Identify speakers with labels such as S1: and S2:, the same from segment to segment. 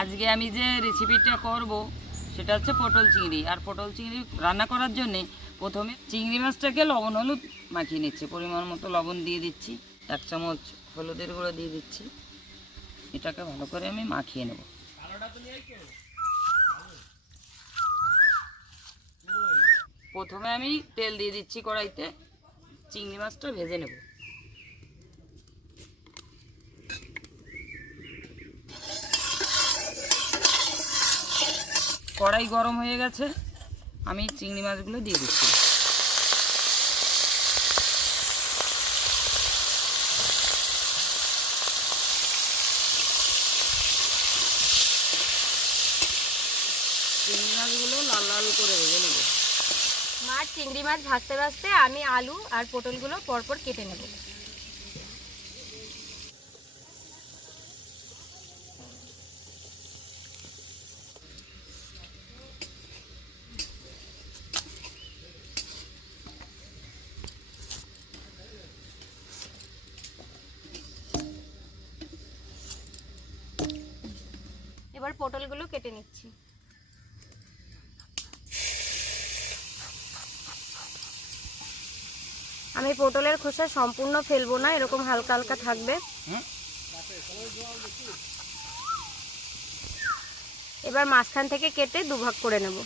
S1: আজকে আমি যে রেসিপিটা করব, সেটা হচ্ছে পটল চিংড়ি। আর পটল চিংড়ি রান্না করার জন্যে প্রথমে চিংড়ি মাছটাকে লবণ হলুদ মাখিয়ে নিচ্ছি। পরিমাণ মতো লবণ দিয়ে দিচ্ছি। এক চামচ হলুদের গুঁড়ো দিয়ে দিচ্ছি। এটাকে ভালো করে আমি মাখিয়ে নেব। প্রথমে আমি তেল দিয়ে দিচ্ছি কড়াইতে। চিংড়ি মাছটা ভেজে নেব। কড়াই গরম হয়ে গেছে। আমি চিংড়ি মাছগুলো দিয়ে দিচ্ছি। চিংড়ি মাছগুলো লাল করে ভেজে নেব।
S2: মাছ চিংড়ি মাছ ভাজতে ভাজতে আমি আলু আর পটলগুলো পরপর কেটে নেব। পটলগুলো কেটে নিচ্ছি। আমি পটলের খোসা সম্পূর্ণ ফেলব না এরকম হালকা হালকা থাকবে। এবার মাঝখান থেকে কেটে দুভাগ করে নেব।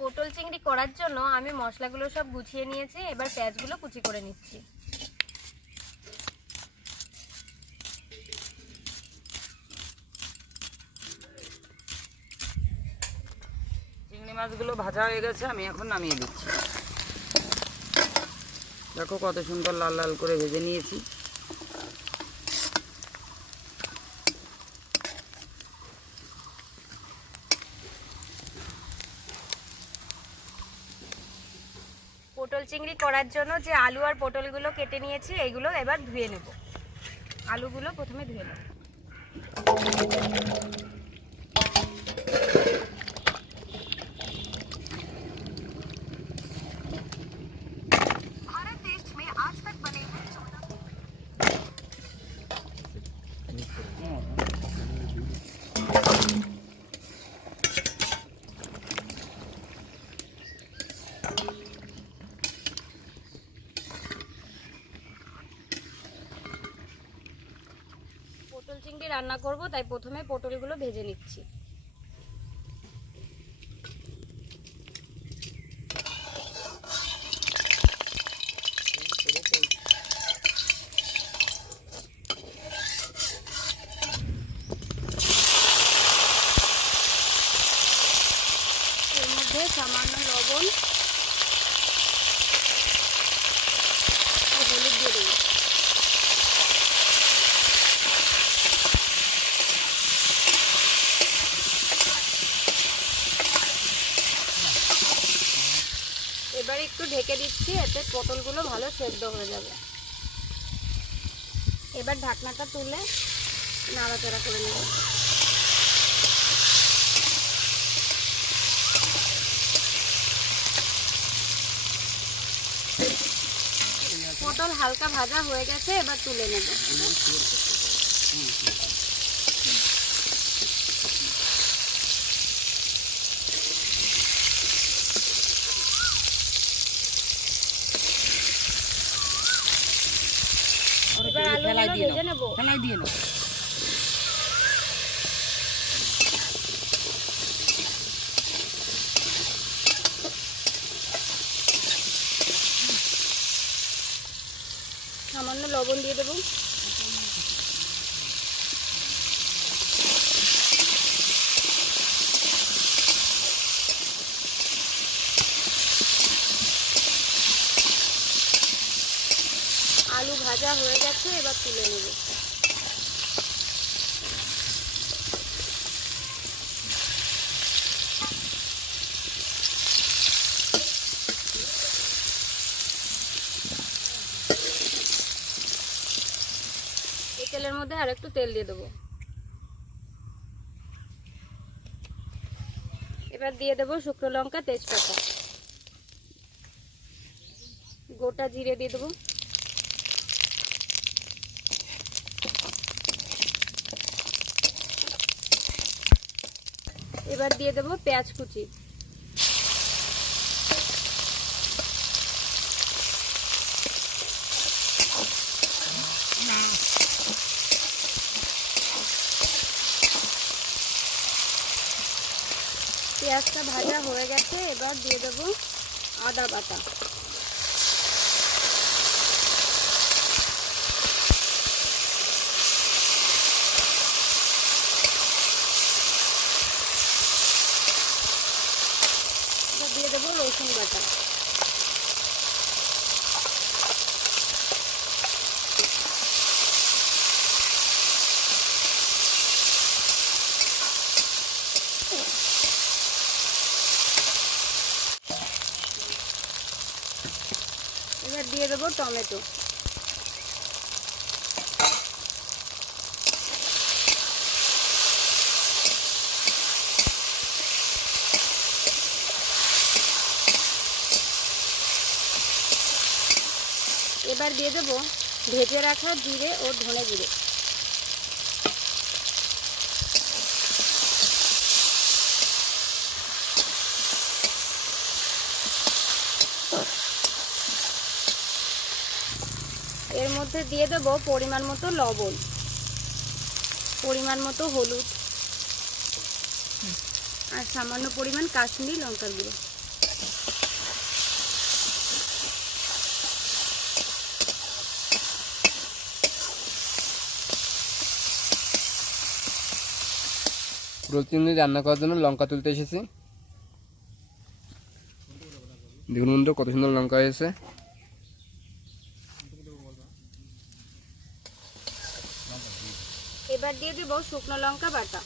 S2: পটল চিংড়ি করার জন্য আমি মশলাগুলো সব গুছিয়ে নিয়েছি, এবার পেঁয়াজগুলো কুচি করে নিচ্ছি।
S1: চিংড়ি মাছগুলো ভাজা হয়ে গেছে, আমি এখন নামিয়ে দিচ্ছি। দেখো কত সুন্দর লাল লাল করে ভেজে নিয়েছি
S2: পটল চিংড়ি করার জন্য যে আলু আর পটলগুলো কেটে নিয়েছি এইগুলো এবার ধুয়ে নেব। আলুগুলো প্রথমে ধুয়ে নেব পটল চিংড়ি রান্না করব তাই প্রথমে পটলগুলো ভেজে নিচ্ছি। সামান্য লবণ ও হলুদ দিয়ে দেবো এবার একটু ঢেকে দিচ্ছি এতে পটলগুলো ভালো সেদ্ধ হয়ে যাবে। এবার ঢাকনাটা তুলে নাড়াচাড়া করে নেব। পটল হালকা ভাজা হয়ে গেছে, এবার তুলে নেব এবার আলুগুলো ভেজে নেব?
S1: ফেলাই দিয়ে নেব।
S2: সামান্য লবণ দিয়ে দেবো। আলু ভাজা হয়ে গেছে এবার তুলে নেব। তেলের মধ্যে আর একটু তেল দিয়ে দেবো। এবার দিয়ে দেবো শুকনো লঙ্কা, তেজপাতা। গোটা জিরে দিয়ে দেবো। এবার দিয়ে দেবো পেঁয়াজ কুচি। পেঁয়াজটা ভাজা হয়ে গেছে এবার দিয়ে দেবো আদা বাটা। দিয়ে দেবো রসুন বাটা এবার দিয়ে দেবো টমেটো এবার দিয়ে দেবো। ভেজে রাখা জিরে ও ধনে জিরে। এর মধ্যে দিয়ে দেব পরিমাণ মতো লবণ। পরিমাণ মতো হলুদ। আর সামান্য পরিমাণ কাশ্মীরি লঙ্কার গুঁড়ো।
S3: রোল চিংড়ি রান্না করার জন্য লঙ্কা তুলতে এসেছি। দেখুন বন্ধু কত সুন্দর লঙ্কা হয়েছে
S2: এবার দিয়ে দেবো শুকনো লঙ্কা বাটা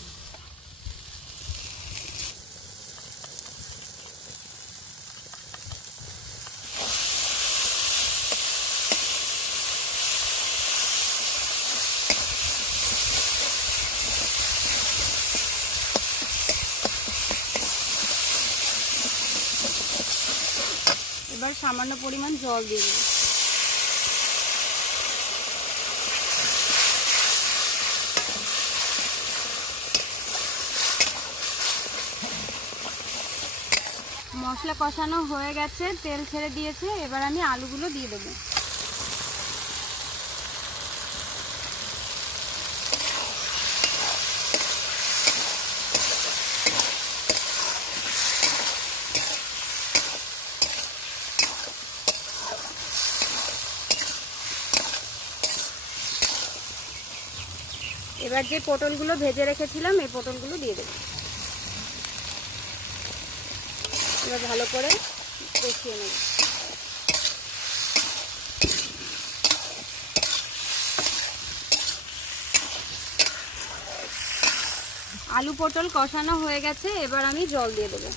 S2: এবার সামান্য পরিমাণ জল দিয়ে দেবো। মশলা কষানো হয়ে গেছে, তেল ছেড়ে দিয়েছে, এবার আমি আলুগুলো দিয়ে দেবো। এবার যে পটলগুলো ভেজে রেখেছিলাম, এই পটলগুলো দিয়ে দেবো। এবার ভালো করে কষিয়ে নেব। আলু পটল কষানো হয়ে গেছে, এবার আমি জল দিয়ে দেবো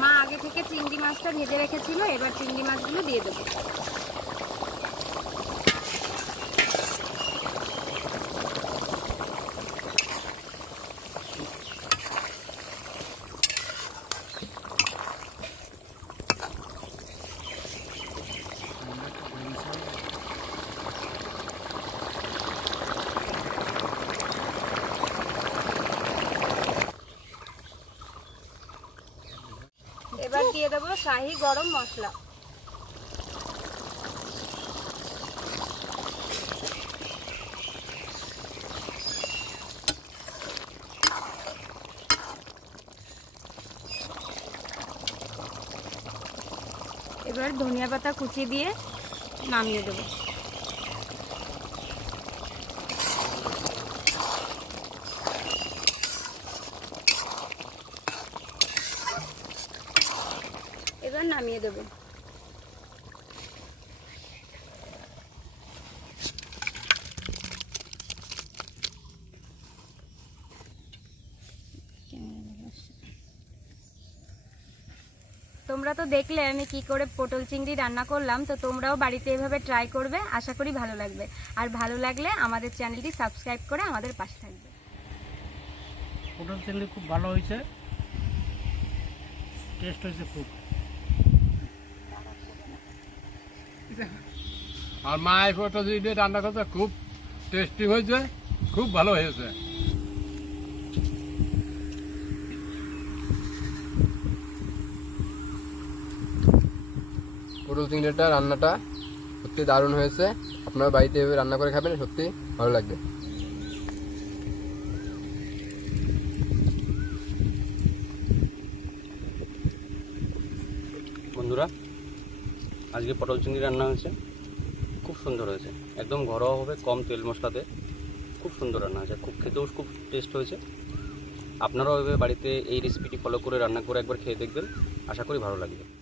S2: মা আগে থেকে চিংড়ি ভেজে এবার চিংড়ি মাছগুলো দিয়ে দেবো এবার দিয়ে দেবো শাহি গরম মশলা। এবার ধনিয়া পাতা কুচি দিয়ে নামিয়ে দেবো এবার নামিয়ে দেবো। তোমরা তো দেখলে আমি কি করে পটল চিংড়ি রান্না করলাম, তো তোমরাও বাড়িতে এভাবে ট্রাই করবে, আশা করি ভালো লাগবে। আর ভালো লাগলে আমাদের চ্যানেলটি সাবস্ক্রাইব করে আমাদের পাশে থাকবে।
S4: পটল চিংড়ি খুব ভালো হয়েছে টেস্ট হয়েছে খুব।
S5: আর মায়ের ফটো দিয়ে রান্না করতে খুব টেস্টি হয়েছে খুব ভালো হয়েছে।
S3: পটল চিংড়িটা রান্নাটা সত্যি দারুণ হয়েছে। আপনারা বাড়িতে এভাবে রান্না করে খাবেন সত্যি ভালো লাগবে।
S6: বন্ধুরা আজকে পটল চিংড়ি রান্না হয়েছে। খুব সুন্দর হয়েছে। একদম ঘরোয়া হবে, কম তেল মশলাতে। খুব সুন্দর রান্না হয়েছে। খুব খেতেও খুব টেস্ট হয়েছে। আপনারাও এভাবে বাড়িতে এই রেসিপিটি ফলো করে রান্না করে একবার খেয়ে দেখবেন। আশা করি ভালো লাগবে।